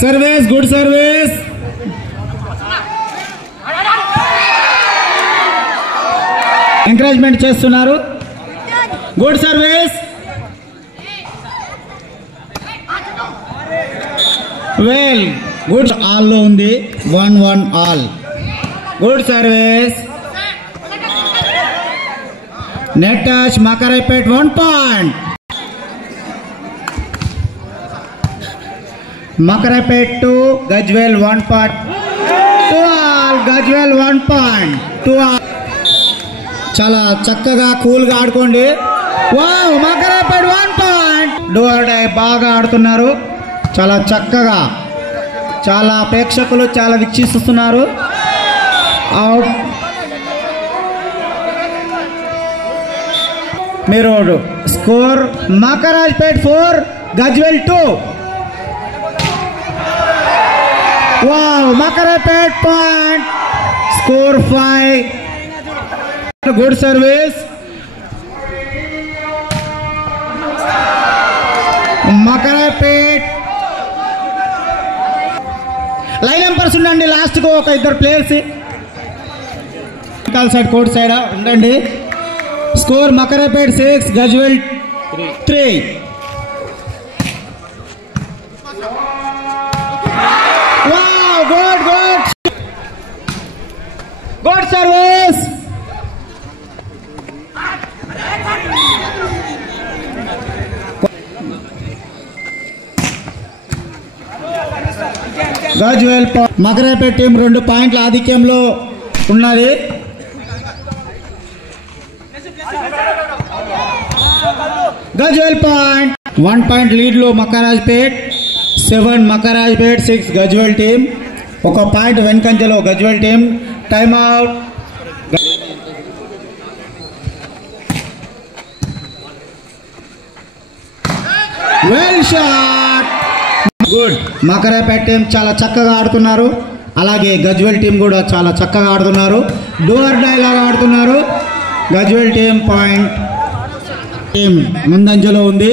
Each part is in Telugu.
Service, good service. ఎంకరేజ్మెంట్ చేస్తున్నారు. Good service. Well good. ఆల్లో ఉంది. 1-1 all. Good service. Net touch Makaraipet 1 point. Makaraipet 2 Gajwel 1 point. 2 all. Gajwel 1 point. 2 all. చాలా చక్కగా కూల్గా ఆడుకోండి. Wow, Makaraipet 1 point. డోర్ డై బాగా ఆడుతున్నారు. చాలా చక్కగా. చాలా ప్రేక్షకులు చాలా వీక్షిస్తున్నారు. అవుట్. మీరు score Makarajpet 4 Gajwel 2. Wow, Makarajpet point. Score 5. Good service. Makarajpet line umpires ఉండండి. లాస్ట్కు ఒక 2 ప్లేయర్స్ సైడ్ కోర్ట్ సైడ్ ఉండండి. Score Makarajpet 6 Gajwel 3. Wow, good good good service. Gajwel Makarajpet team 2 పాయింట్ల ఆధిక్యంలో ఉన్నది. గజ్వేల్ పాయింట్ 1 పాయింట్ లీడ్ లో మకరాజ్పేట్. 7 మకరాజ్పేట్ 6 గజ్వేల్ టీం. 1 పాయింట్ వెనుకంజలో Gajwel team. Time out. Well shot. Good. Makarajpet team చాలా చక్కగా ఆడుతున్నారు. అలాగే గజ్వేల్ టీం కూడా చాలా చక్కగా ఆడుతున్నారు. డోర్ డైలాగా ఆడుతున్నారు. Gajwel team point. టీం ముందంజలో ఉంది.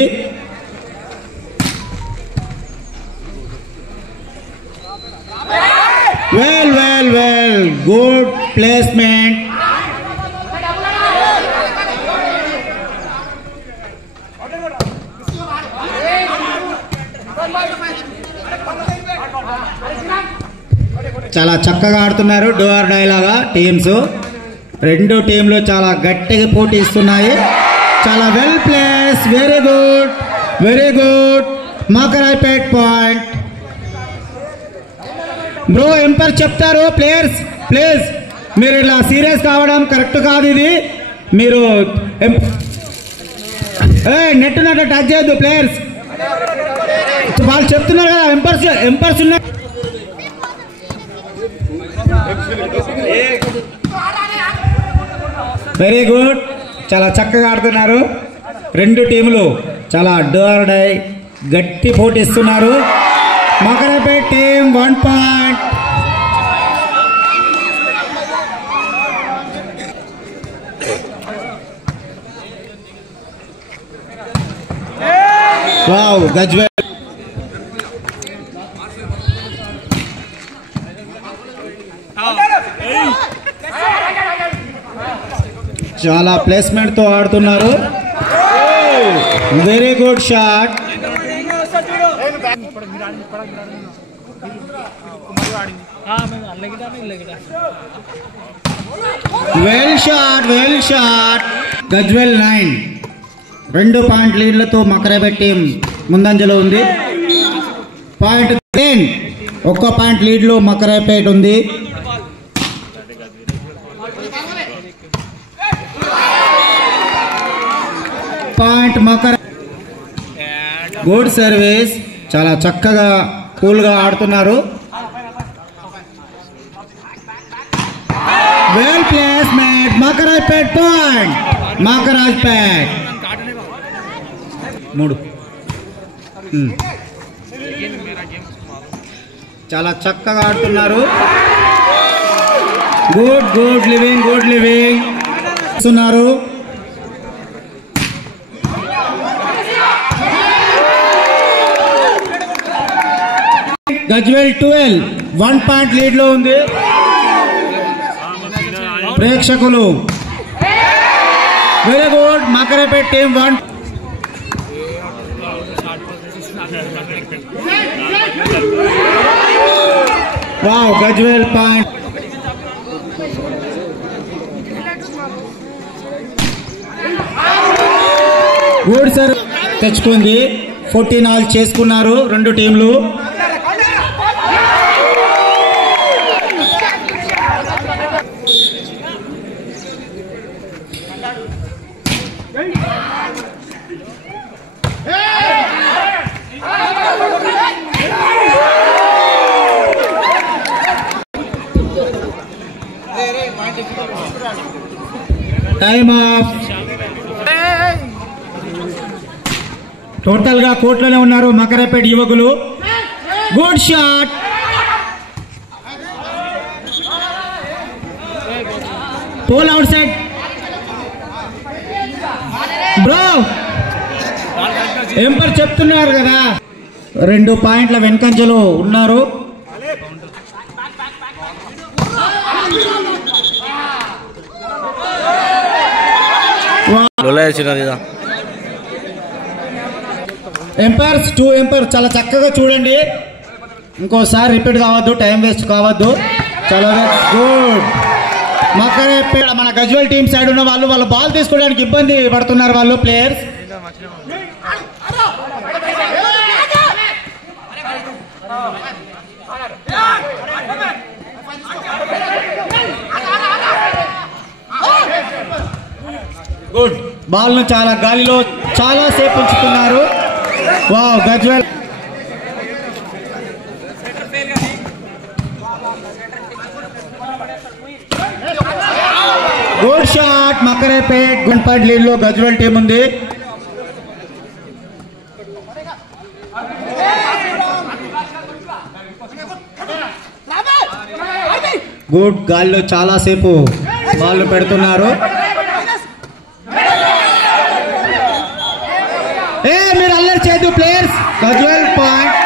Well well well good placement. చాలా చక్కగా ఆడుతున్నారు. Door డైలాగా teams. 2 టీంలు చాలా గట్టిగా పోటీ ఇస్తున్నాయి. చాలా well plays. Very good, very good. Makarajpet point. Bro umpire చెప్తారు. ప్లేయర్స్ ప్లీజ్ మీరు ఇలా సీరియస్ కావడం కరెక్ట్ కాదు. ఇది మీరు నెట్ నట్టు టచ్ చేయొద్దు. ప్లేయర్స్ వాళ్ళు చెప్తున్నారు కదా. ఎంపైర్స్ ఉన్నారు. Very good. చాలా చక్కగా ఆడుతున్నారు. 2 టీములు చాలా డోర్ డై గట్టి పోటీ ఇస్తున్నారు. Makarajpet team 1 point. Wow, Gajwel చాలా ప్లేస్మెంట్ తో ఆడుతున్నారు. Very good shot. Well shot, well shot. Gajwel 9. 2 point లీడ్లతో మకరాజ్పేట్ టీం ముందంజలో ఉంది. పాయింట్ 10. 1 పాయింట్ లీడ్లో మకరాజ్పేట్ ఉంది. పాయింట్ మకర. Good service. చాలా చక్కగా కూల్గా ఆడుతున్నారు. Well placement. Makarajpet point. Makarajpet 3. చాలా చక్కగా ఆడుతున్నారు. Good good leaving, good leaving ఇస్తున్నారు. గజ్వేల్ 12 1 పాయింట్ లీడ్ లో ఉంది. ప్రేక్షకులు very good. Makarapet team 1. Wow Gajwel point. Good sir తెచ్చుకుంది. 14 ఆల్ చేసుకున్నారు రెండు టీంలు. Time of. టోటల్ గా కోర్టులోనే ఉన్నారు మకరపేట యువకులు. Good shot. Pole outside bro. Umpire చెప్తున్నారు కదా 2 పాయింట్ల వెనుకంజలో ఉన్నారు. ఎంపైర్స్ 2 ఎంపైర్ చాలా చక్కగా చూడండి. ఇంకోసారి రిపీట్ కావద్దు, టైం వేస్ట్ కావద్దు. చాలా గుడ్. మకరపేట మన గజ్వేల్ టీమ్ సైడ్ ఉన్న వాళ్ళు వాళ్ళ బాల్ తీసుకోవడానికి ఇబ్బంది పడుతున్నారు వాళ్ళు ప్లేయర్స్. గుడ్. బాల్ ను చాలా గాలిలో చాలా సేపు ఉంచుతున్నారు. Wow Gajwel. Good shot. Makarapet 1 point lead లో గజ్వేల్ టీం ఉంది. గుడ్. గాల్లో చాలా సేపు బాల్ పెడుతున్నారు. మీరు అల్లరి చేయద్దు ప్లేయర్స్. గజ్వేల్ పాయింట్.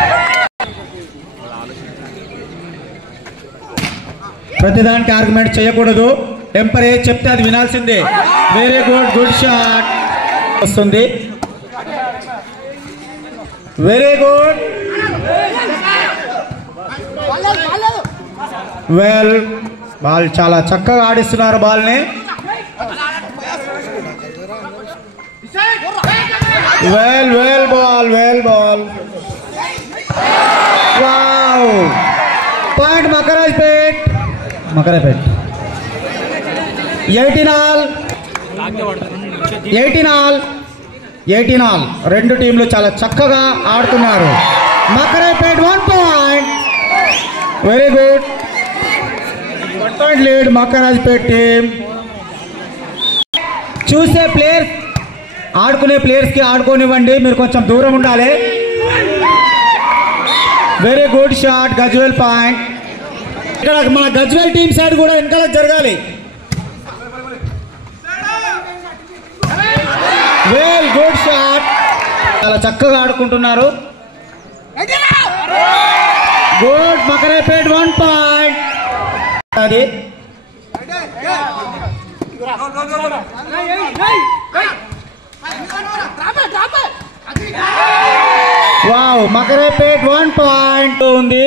ప్రతిదానికి ఆర్గ్యుమెంట్ చేయకూడదు. ఎంపర్ ఏది చెప్తే అది వినాల్సిందే. Very good. గుడ్ షాట్ వస్తుంది. Very good. వెల్. బాల్ చాలా చక్కగా ఆడిస్తున్నారు బాల్ ని. Well well ball. Well ball. Wow point Makarajpet. Makarapet 18 all. 18 all. రెండు టీంలు చాలా చక్కగా ఆడుతున్నారు. Makarapet 1 point. Very good. 1 point lead Makarajpet team. చూసే ప్లేయర్స్ ఆడుకునే ప్లేయర్స్ కి ఆడుకోనివ్వండి. మీరు కొంచెం దూరం ఉండాలి. Very good shot. Gajwel point. ఇక్కడ మన గజ్వేల్ టీం సైడ్ కూడా వెనకాల జరగాలి. Well good shot. చాలా చక్కగా ఆడుకుంటున్నారు. గుడ్. మకరపేట్ 1 పాయింట్. అది వావ్ మకరపేట్ 1 పాయింట్ ఉంది.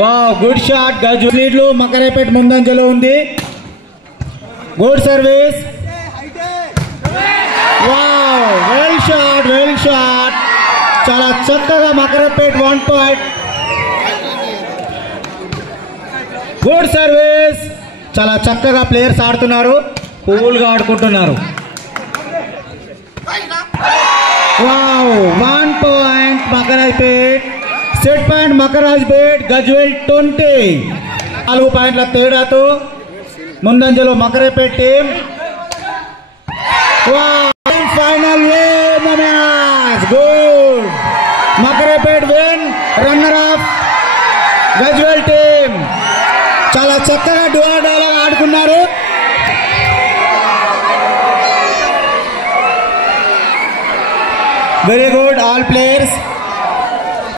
Wow good shot. Gajwel lead లో మకరపేట్ ముందంజలో ఉంది. Good service. Wow well shot. Well shot. చాలా చక్కగా మకరపేట్ 1 పాయింట్. Good service. చాలా చక్కగా ప్లేయర్స్ ఆడుతున్నారు. కూల్ గా ఆడుకుంటున్నారు. Wow 1 point Makarajpet. Set point Makarajpet. Gajwel 20. 4 పాయింట్ల తేడాతో ముందంజలో Makarapet team. Final win the match. Good. Makarapet win. Runner up Gajwel team. చాలా చక్కగా డైలాగ్ ఆడుకున్నారు. Very good all players.